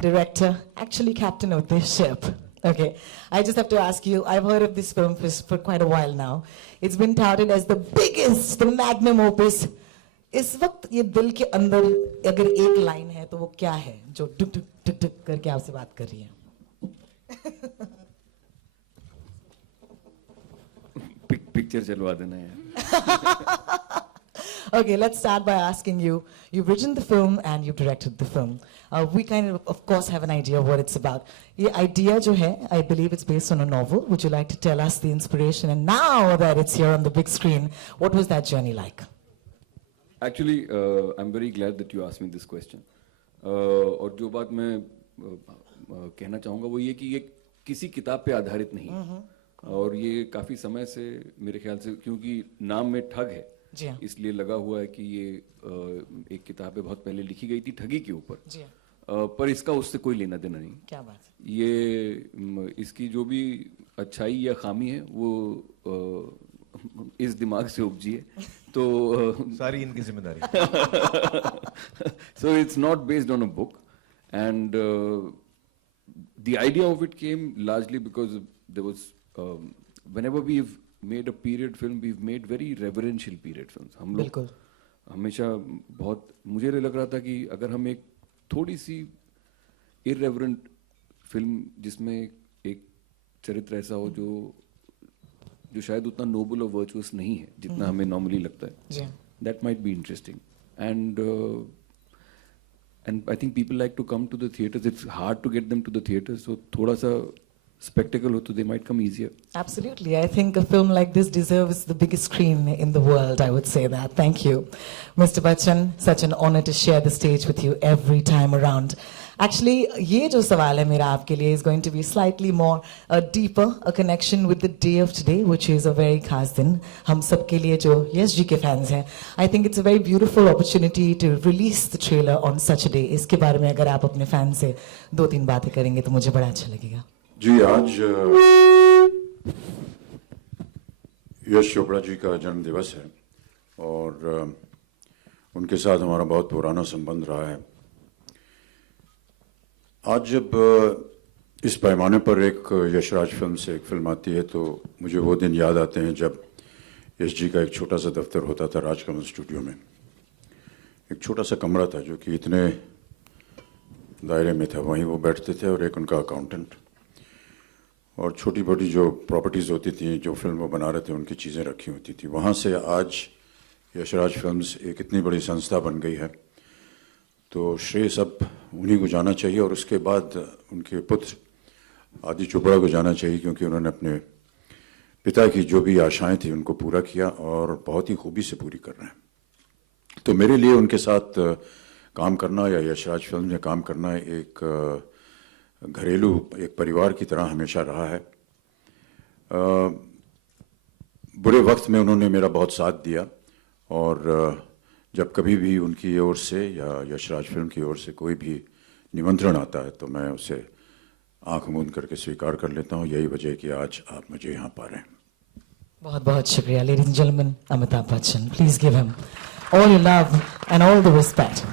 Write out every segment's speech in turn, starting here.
director, actually captain of this ship. Okay, I just have to ask you, I've heard of this film for quite a while now. It's been touted as the biggest, the magnum opus. इस वक्त ये दिल के अंदर अगर एक line है तो वो क्या है जो टुक टुक टुक टुक करके आपसे बात कर रही है? पिक्चर चलवा देना यार. Okay, let's start by asking you. You've written the film and you've directed the film. We kind of course, have an idea of what it's about. The idea jo hai, I believe it's based on a novel. Would you like to tell us the inspiration? And now that it's here on the big screen, what was that journey like? Actually, I'm very glad that you asked me this question. और जो बात मैं कहना चाहूँगा वो ये कि ये किसी किताब पे आधारित नहीं है. और ये काफ़ी समय से मेरे ख्याल से क्योंकि नाम में ठग है, इसलिए लगा हुआ है कि ये एक किताब है बहुत पहले लिखी गई थी ठगी के ऊपर. पर इसका उससे कोई लेना देना नहीं. क्या बात है? ये इसकी जो भी अच्छाई या खामी है वो इस दिमाग से उपजी है. तो सारी इनकी जिम्मेदारी. So it's not based on a book, and the idea of it came largely because there was whenever we've made a period film, we've made very reverential period films. हम लोग हमेशा बहुत मुझे लग रहा था कि अगर हम एक थोड़ी सी irreverent फिल्म जिसमें एक चरित्र ऐसा हो जो शायद उतना noble और virtuous नहीं है जितना हमें normally लगता है, that might be interesting. And I think people like to come to the theaters. It's hard to get them to the theaters, so थोड़ा सा spectacle ho to they might come easier. Absolutely. I think a film like this deserves the biggest screen in the world, I would say that. Thank you. Mr. Bachchan, such an honor to share the stage with you every time around. Actually, ये जो सवाल है मेरा आपके लिए is going to be slightly more deeper, a connection with the day of today, which is a very खास दिन. हम सब के लिए जो यश जी के fans हैं, I think it's a very beautiful opportunity to release the trailer on such a day. इसके बारे में अगर आप अपने fans से 2-3 बातें करेंगे तो मुझे बड़ा अच्छा लगेगा. जी, आज यश चोपड़ा जी का जन्म दिवस है और उनके साथ हमारा बहुत पुराना संबंध रहा है. आज जब इस पैमाने पर एक यशराज फिल्म से एक फिल्म आती है तो मुझे वो दिन याद आते हैं जब यश जी का एक छोटा सा दफ्तर होता था राजकमल स्टूडियो में. एक छोटा सा कमरा था जो कि इतने दायरे में था, वहीं वो बैठते थे और एक उनका अकाउंटेंट और छोटी छोटी जो प्रॉपर्टीज़ होती थी जो फिल्म वो बना रहे थे उनकी चीज़ें रखी होती थी. वहाँ से आज यशराज फिल्म्स एक इतनी बड़ी संस्था बन गई है तो श्रेय सब उन्हीं को जाना चाहिए और उसके बाद उनके पुत्र आदि चोपड़ा को जाना चाहिए क्योंकि उन्होंने अपने पिता की जो भी आशाएं थी उनको पूरा किया और बहुत ही खूबी से पूरी कर रहे हैं. तो मेरे लिए उनके साथ काम करना या यशराज फिल्म में काम करना एक घरेलू एक परिवार की तरह हमेशा रहा है. बुरे वक्त में उन्होंने मेरा बहुत साथ दिया और जब कभी भी उनकी ओर से या यशराज फिल्म की ओर से कोई भी निमंत्रण आता है तो मैं उसे आंख मूंद करके स्वीकार कर लेता हूँ. यही वजह है कि आज आप मुझे यहाँ पा रहे हैं. बहुत बहुत शुक्रिया. Ladies and gentlemen, Amitabh Bachchan, please give him all your love and all the respect.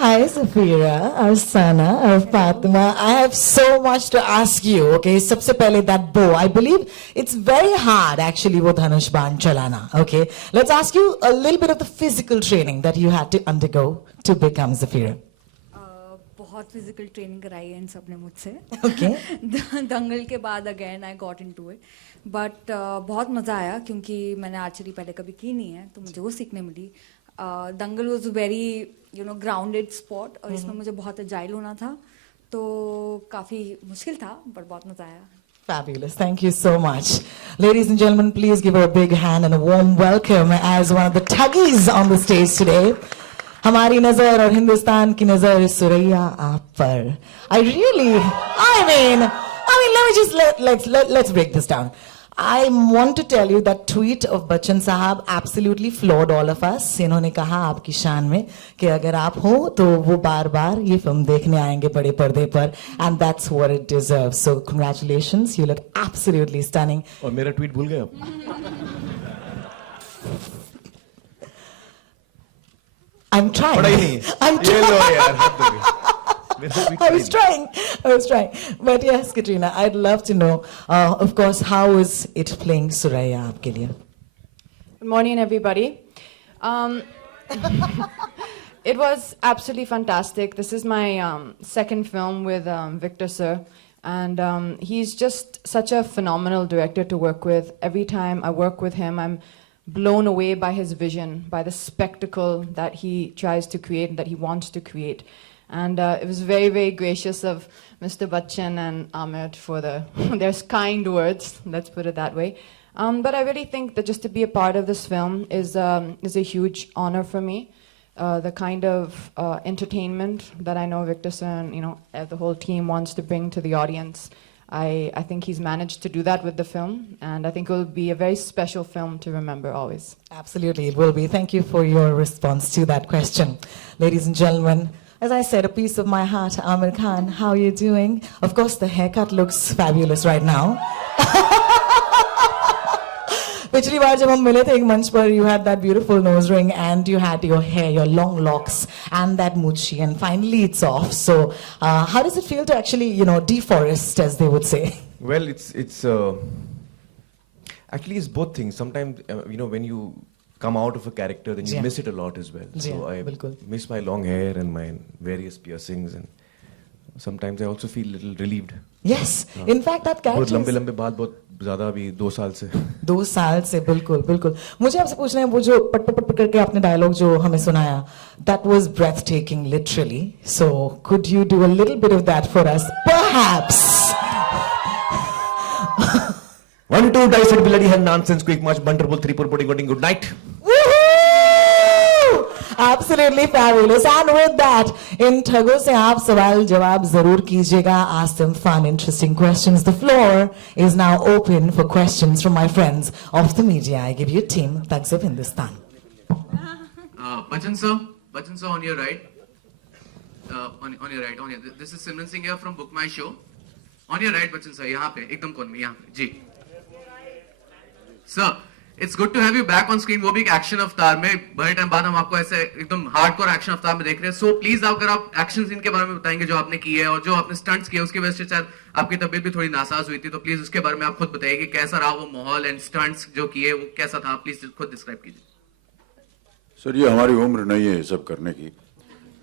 Hi, Safira, Arsana, Fatima. I have so much to ask you. Okay, सबसे पहले that bow. I believe it's very hard actually वो धनुष बाण चलाना. Okay, let's ask you a little bit of the physical training that you had to undergo to become Safira. बहुत physical training कराई है इन सब ने मुझसे. Okay. दंगल के बाद again I got into it. But बहुत मज़ा आया क्योंकि मैंने आर्चरी पहले कभी की नहीं है तो मुझे वो सीखने मिली. दंगल वॉज वेरी ग्राउंडेड स्पॉट और इसमें मुझे बहुत अजाइल होना था तो काफ़ी मुश्किल था पर बहुत मज़ा आया. Fabulous. Thank you so much. Ladies and gentlemen, please give her a big hand and a warm welcome as one of the Thuggies on the stage today. हमारी नजर और हिंदुस्तान की नजर सुरैया आप पर. I mean, let me just let's break this down. I want to tell you that tweet of Bachchan Sahab absolutely floored all of us. इन्होंने कहा आपकी शान में कि अगर आप हो तो वो बार-बार ये फिल्म देखने आएंगे बड़े पर्दे पर, and that's what it deserves. So congratulations, you look absolutely stunning. और मेरा ट्वीट भूल गए आप? I'm trying. पढ़ा ही नहीं. I'm ये लो यार, हाथ दो. I was trying. But yes, Katrina, I'd love to know, of course, how is it playing Suraya आपके लिए? Good morning, everybody. It was absolutely fantastic. This is my second film with Victor Sir, and he's just such a phenomenal director to work with. Every time I work with him, I'm blown away by his vision, by the spectacle that he tries to create, that he wants to create. And it was very, very gracious of Mr. Bachchan and Amit for their kind words, let's put it that way. But I really think that just to be a part of this film is a huge honor for me. The kind of entertainment that I know Victor Sir and the whole team wants to bring to the audience, I think he's managed to do that with the film, and I think it will be a very special film to remember always. Absolutely, it will be. Thank you for your response to that question. Ladies and gentlemen, as I said, a piece of my heart, Aamir Khan, how are you doing? Of course, the haircut looks fabulous right now. पिछली बार जब हम मिले थे एक मंच पर, you had that beautiful nose ring and you had your hair, your long locks and that moochie, and finally it's off. So how does it feel to actually, deforest, as they would say? Well, it's actually it's both things. Sometimes when you come out of a character, then you miss it a lot as well. So I miss my long hair and my various piercings, and sometimes I also feel a little relieved. Yes, in fact that character. बहुत लंबे बाल बहुत ज़्यादा अभी 2 साल से. 2 साल से बिल्कुल. मुझे आपसे पूछना है, वो जो पट करके आपने डायलॉग जो हमें सुनाया, that was breathtaking, literally. So could you do a little bit of that for us, perhaps? 1, 2, dice it, bloody hell, nonsense, quick march, bunter, 3, 4, putting, good night. Absolutely fabulous. And with that, in Thago se aap sawal jawab zarur kijiyega. Ask them fun, interesting questions. The floor is now open for questions from my friends of the media. I give you team Thugs of Hindustan. Bachchan sir, on your right. On your right. This is Simran Singh here from Book My Show. On your right, Bachchan sir, यहाँ पे एकदम कोन में, यहाँ पे जी. Sir, it's good to have you back on screen. वो भी एक action अवतार में, बड़े टाइम बाद हम आपको ऐसे एकदम हार्डकोर एक्शन अवतार में देख रहे हैं. So please अगर आप एक्शन सीन के बारे में बताएंगे जो आपने किए और जो आपने स्टंट्स किए, उसकी वजह से शायद आपकी तबीयत भी थोड़ी नासाज हुई थी, तो प्लीज उसके बारे में आप खुद बताइए कि कैसा रहा वो माहौल एंड स्टंट्स जो किए वो कैसा था, प्लीज खुद डिस्क्राइब कीजिए. सर, ये हमारी उम्र नहीं है ये सब करने की,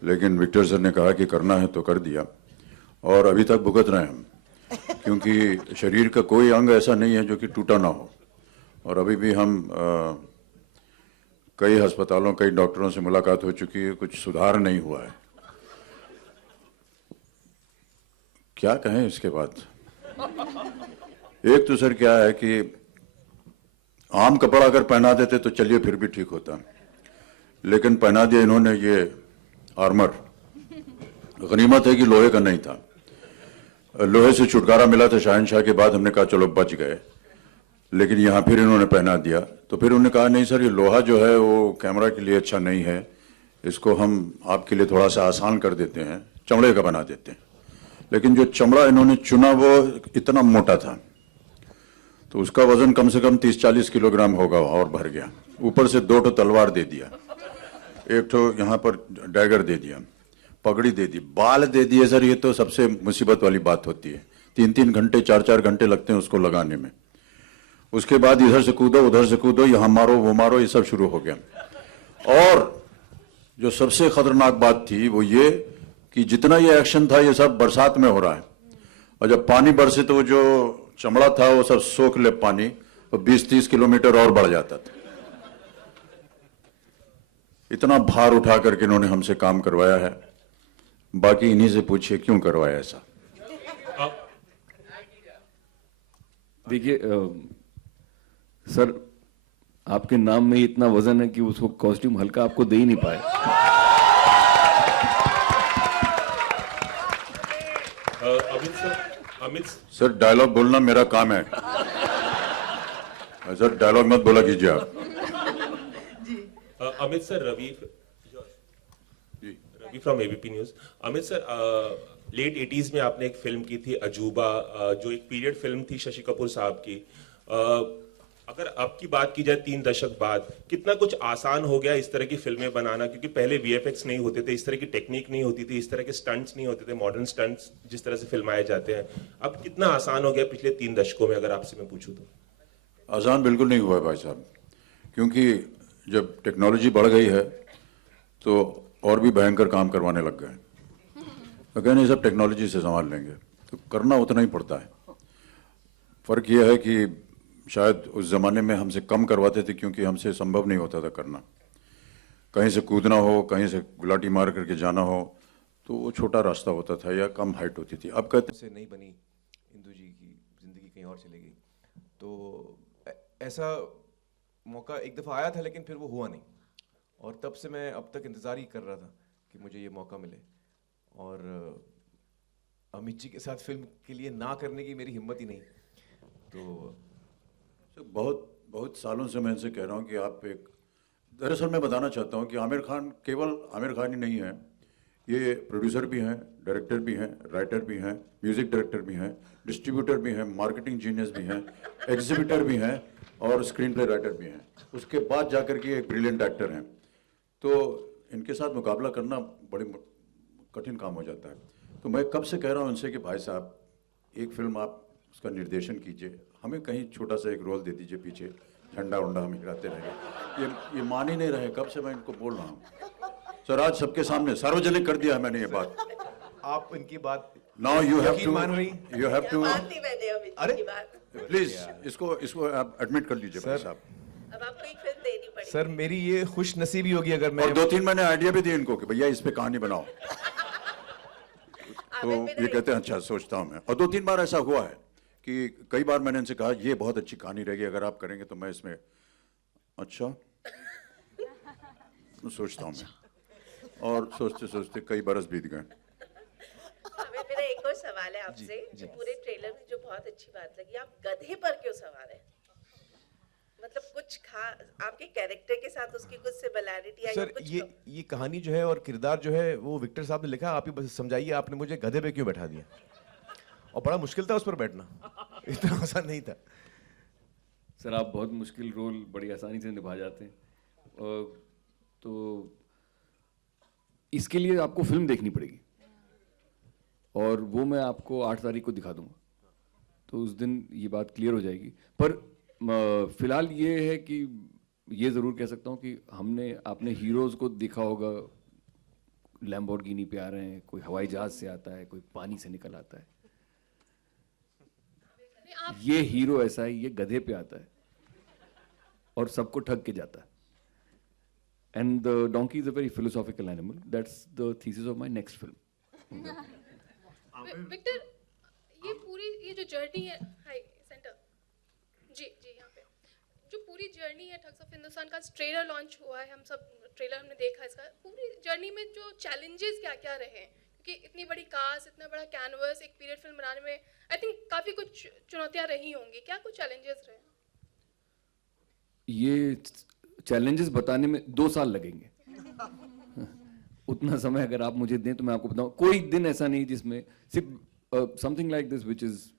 लेकिन विक्टर सर ने कहा कि करना है तो कर दिया, और अभी तक भुगत रहे हैं हम, क्योंकि शरीर का कोई अंग ऐसा नहीं है जो कि टूटा ना हो. और अभी भी हम कई अस्पतालों, कई डॉक्टरों से मुलाकात हो चुकी है, कुछ सुधार नहीं हुआ है. क्या कहें इसके बाद. एक तो सर क्या है कि आम कपड़ा अगर पहना देते तो चलिए फिर भी ठीक होता, लेकिन पहना दिया इन्होंने ये आर्मर. गनीमत है कि लोहे का नहीं था. लोहे से छुटकारा मिला था शहनशाह के बाद, हमने कहा चलो बच गए, लेकिन यहाँ फिर इन्होंने पहना दिया. तो फिर उन्होंने कहा नहीं सर, ये लोहा जो है वो कैमरा के लिए अच्छा नहीं है, इसको हम आपके लिए थोड़ा सा आसान कर देते हैं, चमड़े का बना देते हैं. लेकिन जो चमड़ा इन्होंने चुना वो इतना मोटा था, तो उसका वजन कम से कम 30-40 किलोग्राम होगा, और भर गया. ऊपर से 2 तलवार दे दिया, एक तो यहाँ पर डैगर दे दिया, पगड़ी दे दी, बाल दे दिए. सर, ये तो सबसे मुसीबत वाली बात होती है. 3-3 घंटे 4-4 घंटे लगते हैं उसको लगाने में. उसके बाद इधर से कूदो, उधर से कूदो, यहाँ मारो, वो मारो, ये सब शुरू हो गया. और जो सबसे खतरनाक बात थी वो ये कि जितना ये एक्शन था ये सब बरसात में हो रहा है, और जब पानी बरसे तो वो जो चमड़ा था वो सब सोख ले पानी, और 20-30 किलोमीटर और बढ़ जाता था. इतना भार उठा करके इन्होंने हमसे काम करवाया है. बाकी इन्हीं से पूछिए क्यों करवाया ऐसा. देखिए सर, आपके नाम में इतना वजन है कि उसको कॉस्ट्यूम हल्का आपको दे ही नहीं पाए. अमित सर, डायलॉग बोलना मेरा काम है. सर, डायलॉग मत बोला कीजिए आप. Amit sir, Ravi from ABP news. Amit sir, late 80s में आपने एक फिल्म की थी अजूबा, जो एक पीरियड फिल्म थी शशि कपूर साहब की. अगर आपकी बात की जाए 3 दशक बाद, कितना कुछ आसान हो गया इस तरह की फिल्में बनाना, क्योंकि पहले वीएफएक्स नहीं होते थे, इस तरह की टेक्निक नहीं होती थी, इस तरह के स्टंट्स नहीं होते थे, मॉडर्न स्टंट्स जिस तरह से फिल्माए जाते हैं, अब कितना आसान हो गया पिछले 3 दशकों में, अगर आपसे मैं पूछूं तो? आसान बिल्कुल नहीं हुआ है भाई साहब, क्योंकि जब टेक्नोलॉजी बढ़ गई है तो और भी भयंकर काम करवाने लग गए। तो कहने सब टेक्नोलॉजी से संभाल लेंगे, तो करना उतना ही पड़ता है। फर्क यह है कि शायद उस जमाने में हमसे कम करवाते थे क्योंकि हमसे संभव नहीं होता था करना। कहीं से कूदना हो, कहीं से गुलाटी मार करके जाना हो, तो वो छोटा रास्ता होता था या कम हाइट होती थी। अब कहते से नहीं बनी इंदु जी की जिंदगी कहीं और चली गई, तो ऐसा मौका एक दफ़ा आया था लेकिन फिर वो हुआ नहीं, और तब से मैं अब तक इंतज़ार ही कर रहा था कि मुझे ये मौका मिले। और अमित जी के साथ फिल्म के लिए ना करने की मेरी हिम्मत ही नहीं। तो बहुत सालों से मैं इनसे कह रहा हूँ कि आप एक, दरअसल मैं बताना चाहता हूँ कि आमिर खान केवल आमिर खान ही नहीं है, ये प्रोड्यूसर भी हैं, डायरेक्टर भी हैं, राइटर भी हैं, म्यूज़िक डायरेक्टर भी हैं, डिस्ट्रीब्यूटर भी हैं, मार्केटिंग जीनियस भी हैं, एग्जीबिटर भी हैं और स्क्रीन प्ले राइटर भी हैं। उसके बाद जाकर के एक ब्रिलियंट एक्टर हैं। तो इनके साथ मुकाबला करना बड़े कठिन काम हो जाता है। तो मैं कब से कह रहा हूँ इनसे कि भाई साहब एक फिल्म आप उसका निर्देशन कीजिए, हमें कहीं छोटा सा एक रोल दे दीजिए, पीछे झंडा उंडा हम गिराते रहेंगे। ये मान ही नहीं रहे, कब से मैं इनको बोल रहा हूँ सर, आज सबके सामने सार्वजनिक कर दिया है मैंने ये बात। आप इनकी बात नाउ यू हैव टू मान रही, यू हैव टू, अरे प्लीज इसको आप एडमिट कर लीजिए भाई साहब। अब आपको एक फिल्म देनी पड़ेगी सर, मेरी ये खुश नसीबी होगी अगर मैं, और 2-3 मैंने आइडिया भी दिए इनको कि भैया इस पे कहानी बनाओ। तो ये कहते हैं अच्छा सोचता हूँ मैं। और 2-3 बार ऐसा हुआ है कि कई बार मैंने इनसे कहा ये बहुत अच्छी कहानी रहेगी, अगर आप करेंगे तो मैं इसमें अच्छा तो सोचता हूँ मैं, और सोचते सोचते कई बरस बीत गए। मेरा एक और सवाल है आपसे, पूरे ट्रेलर में जो बहुत अच्छी बात लगी, आप गधे पर क्यों सवार हैं? मतलब कुछ खास आपके कैरेक्टर के साथ उसकी कुछ सिमिलैरिटी आई? सर, ये कहानी जो है और किरदार जो है वो विक्टर साहब ने लिखा, आप ही बस समझाइए, आपने मुझे गधे पे क्यों बैठा दिया? और बड़ा मुश्किल था उस पर बैठना, इतना आसान नहीं था। सर आप बहुत मुश्किल रोल बड़ी आसानी से निभा जाते हैं, तो इसके लिए आपको फिल्म देखनी पड़ेगी, और वो मैं आपको 8 तारीख को दिखा दूंगा, तो उस दिन ये बात क्लियर हो जाएगी। पर फिलहाल ये है कि ये ज़रूर कह सकता हूँ कि आपने हीरोज़ को देखा होगा, लैम्बोर्गिनी पे आ रहे हैं, कोई हवाई जहाज़ से आता है, कोई पानी से निकल आता है। ये हीरो ऐसा है, ये गधे पे आता है और सबको ठग के जाता है। And the donkey is a very philosophical animal, that's the thesis of my next film. Victor, ये जो जर्नी है, हाय सेंटर जी यहाँ पे जो पूरी जर्नी है ठग्स ऑफ हिंदुस्तान का, ट्रेलर लॉन्च हुआ है, हम सब ट्रेलर हमने देखा इसका, पूरी जर्नी में जो चैलेंजेस क्या क्या रहे हैं, क्योंकि इतनी बड़ी कास्ट, इतना बड़ा कैनवस, एक पीरियड फिल्म बनाने में आई थिंक काफ़ी कुछ चुनौतियाँ रही होंगी, क्या कुछ चैलेंजेस रहे? ये चैलेंजेस बताने में 2 साल लगेंगे। उतना समय अगर आप मुझे दें तो मैं आपको बताऊं, कोई दिन ऐसा नहीं जिसमें सिर्फ something like this which is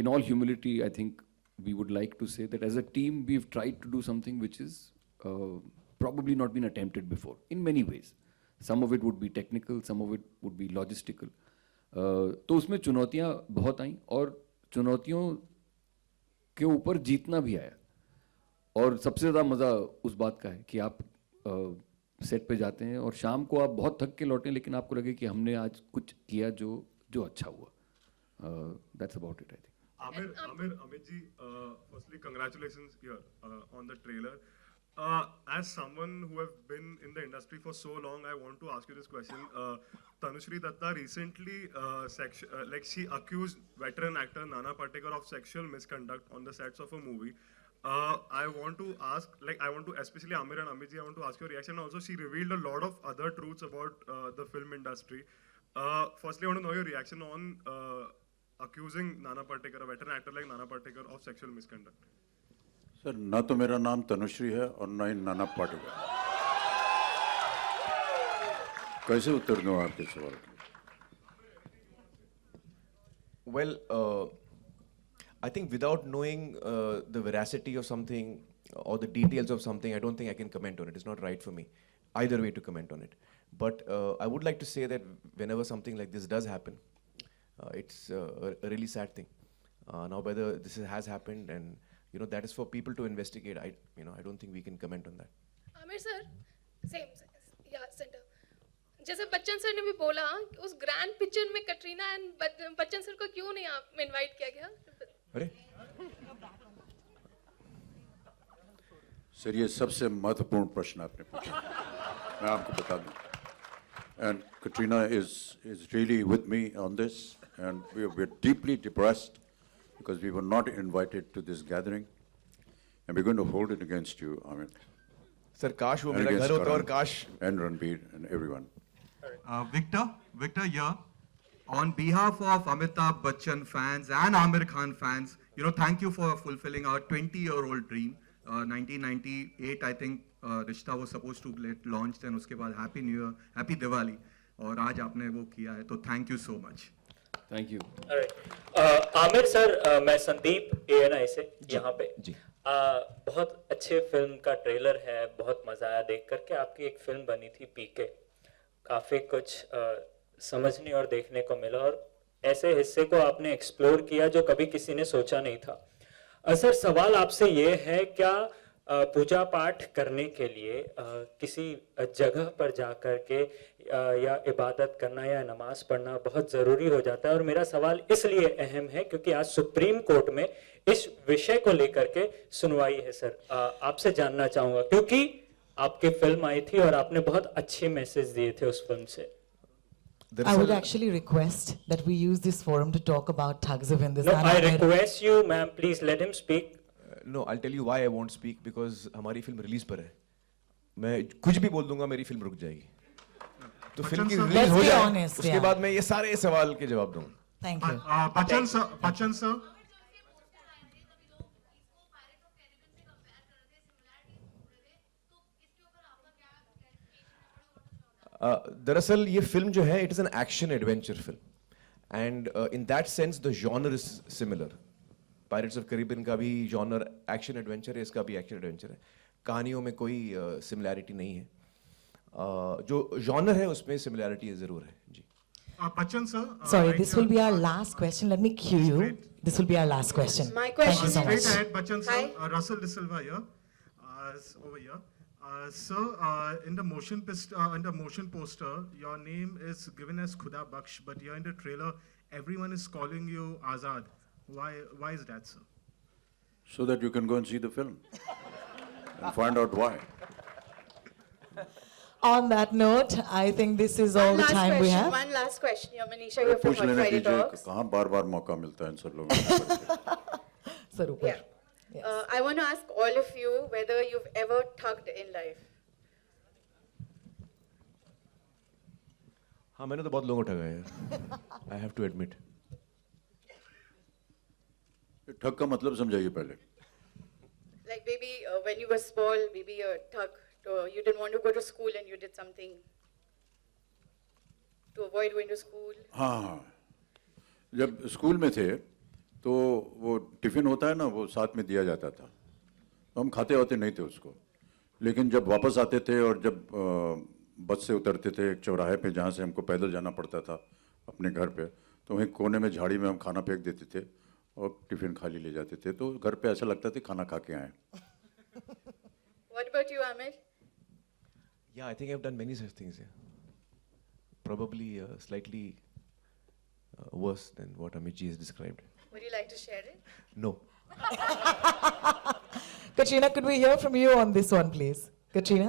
in all humility, I think we would like to say that as a team we've tried to do something which is probably not been attempted before in many ways. Some of it would be technical, some of it would be logistical. तो उसमें चुनौतियाँ बहुत आई और चुनौतियों के ऊपर जीतना भी आया, और सबसे ज़्यादा मज़ा उस बात का है कि आप सेट पे जाते हैं और शाम को आप बहुत थक के लौटें, लेकिन आपको लगे कि हमने आज कुछ किया जो अच्छा हुआ। That's about it, I think. Amit ji, firstly, congratulations here on the trailer. As someone who have been in the industry for so long, I want to ask you this question. Tanushree Datta recently, she accused veteran actor Nana Patekar of sexual misconduct on the sets of a movie. I want to ask, I want to, especially Amir and Amit ji, I want to ask your reaction. Also, she revealed a lot of other truths about the film industry. Firstly, I want to know your reaction on accusing Nana Patekar, a veteran actor like Nana Patekar, of sexual misconduct. Sir, ना तो मेरा नाम तनुश्री है और ना ही नाना पाटेकर। कैसे उत्तर दूं आपके सवाल का? Well, I think without knowing the veracity of something or the details of something, I don't think I can comment on it. It's not right for me, either way, to comment on it. But I would like to say that whenever something like this does happen, it's a really sad thing. Now, whether this has happened, and that is for people to investigate. I don't think we can comment on that. Aamir sir, same, yeah, center. जैसे Bachchan sir ने भी बोला, उस grand picture में Katrina and Bachchan sir को क्यों नहीं आप इनवाइट किया गया? अरे सर, ये सबसे महत्वपूर्ण प्रश्न आपने पूछा। मैं आपको बता दूं, and Katrina is really with me on this, and we're deeply depressed because we were not invited to this gathering, and we're going to hold it against you, Amit. Sir, काश वो मेरा घर होता और काश and Ranbir and everyone. Victor here. On behalf of Amitabh Bachchan fans and Aamir Khan fans, thank you for fulfilling our 20-year-old dream. 1998, I think, Rishta was supposed to get launched, and uske baad Happy New Year, Happy Diwali. और आज आपने वो किया है, तो thank you so much. Thank you. Alright. Aamir sir, मैं Sandeep ANI से यहाँ पे। बहुत अच्छे फिल्म का ट्रेलर है, बहुत मजा आया देख करके। आपकी एक फिल्म बनी थी पीके, काफी कुछ समझने और देखने को मिला, और ऐसे हिस्से को आपने एक्सप्लोर किया जो कभी किसी ने सोचा नहीं था। सर, सवाल आपसे ये है, क्या पूजा पाठ करने के लिए किसी जगह पर जाकर के या इबादत करना या नमाज पढ़ना बहुत ज़रूरी हो जाता है? और मेरा सवाल इसलिए अहम है क्योंकि आज सुप्रीम कोर्ट में इस विषय को लेकर के सुनवाई है। सर, आपसे जानना चाहूँगा, क्योंकि आपकी फिल्म आई थी और आपने बहुत अच्छे मैसेज दिए थे उस फिल्म से। I would actually request that we use this forum to talk about Thugs of Hindustan. No, I request you, ma'am, please let him speak. No, I'll tell you why I won't speak, because हमारी film release पर है। मैं कुछ भी बोल दूंगा, मेरी film रुक जाएगी। तो फिल्म की रिलीज हो जाए, उसके बाद मैं ये सारे सवाल के जवाब दूंगा। Thank you. Bachchan sir. दरअसल ये फिल्म जो है, it is an action adventure film, and in that sense the genre is similar. Pirates of Caribbean का भी जॉनर एक्शन एडवेंचर है, इसका भी एक्शन एडवेंचर है। कहानियों में कोई सिमिलैरिटी नहीं है, जो जॉनर है उसमें सिमिलैरिटी जरूर है जी। Bachchan sir. Sorry, this will be our last question. Let me cue you. This will be our last question. My question is straight ahead, Bachchan sir. Russell De Silva here, over here. Sir, in the motion poster, your name is given as Khuda Baksh, but here in the trailer, everyone is calling you Azad. Why is that, sir? So that you can go and see the film and find out why. On that note, I think this is all the time we have. One last question, Manisha, you're from Hot Friday Talks. कहाँ बार-बार मौका मिलता है इन सब लोगों को? Sir, yeah. I want to ask all of you whether you've ever thugged in life. हाँ, मैंने तो बहुत लोगों को ठगा है, I have to admit. ठग का मतलब समझाइए पहले। Like maybe when you were small, maybe a thug, you didn't want to go to school and you did something to avoid going to school. हाँ, जब स्कूल में थे तो वो टिफिन होता है ना, वो साथ में दिया जाता था, तो हम खाते होते नहीं थे उसको, लेकिन जब वापस आते थे और जब बस से उतरते थे एक चौराहे पे जहाँ से हमको पैदल जाना पड़ता था अपने घर पे, तो वहीं कोने में झाड़ी में हम खाना फेंक देते थे और टिफिन खाली ले जाते थे, तो घर पे ऐसा लगता था खाना खा के आए। What about you, Amir? Yeah, I think I've done many such things. Yeah. Probably slightly worse than what Amitji has described. Would you like to share it? No. Katrina, could we hear from you on this one, please? Katrina,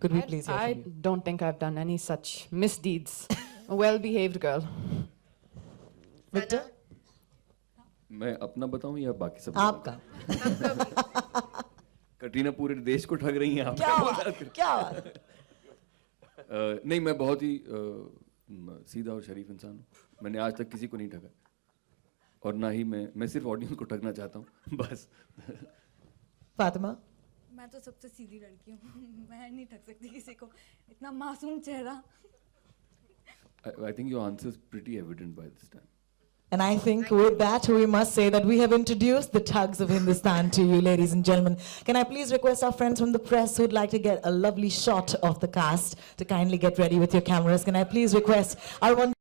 could we please hear from you? I don't think I've done any such misdeeds. A well-behaved girl. Victor? मैं अपना बताऊं या बाकी सब? आपका। कटरीना पूरे देश को ठग रही हैं आप। क्या बात? नहीं, मैं बहुत ही सीधा और शरीफ इंसान हूँ। मैंने आज तक किसी को नहीं ठगा, और ना ही मैं सिर्फ ऑडियंस को ठगना चाहता हूँ, बस। फातिमा? मैं तो सबसे सीधी लड़की हूँ, मैं नहीं ठग सकती किसी को, इतना मासूम चेहरा। I think your answer is pretty evident by this time. And I think with that, we must say that we have introduced the Thugs of Hindustan to you, ladies and gentlemen. Can I please request our friends from the press who'd like to get a lovely shot of the cast to kindly get ready with your cameras? Can I please request our one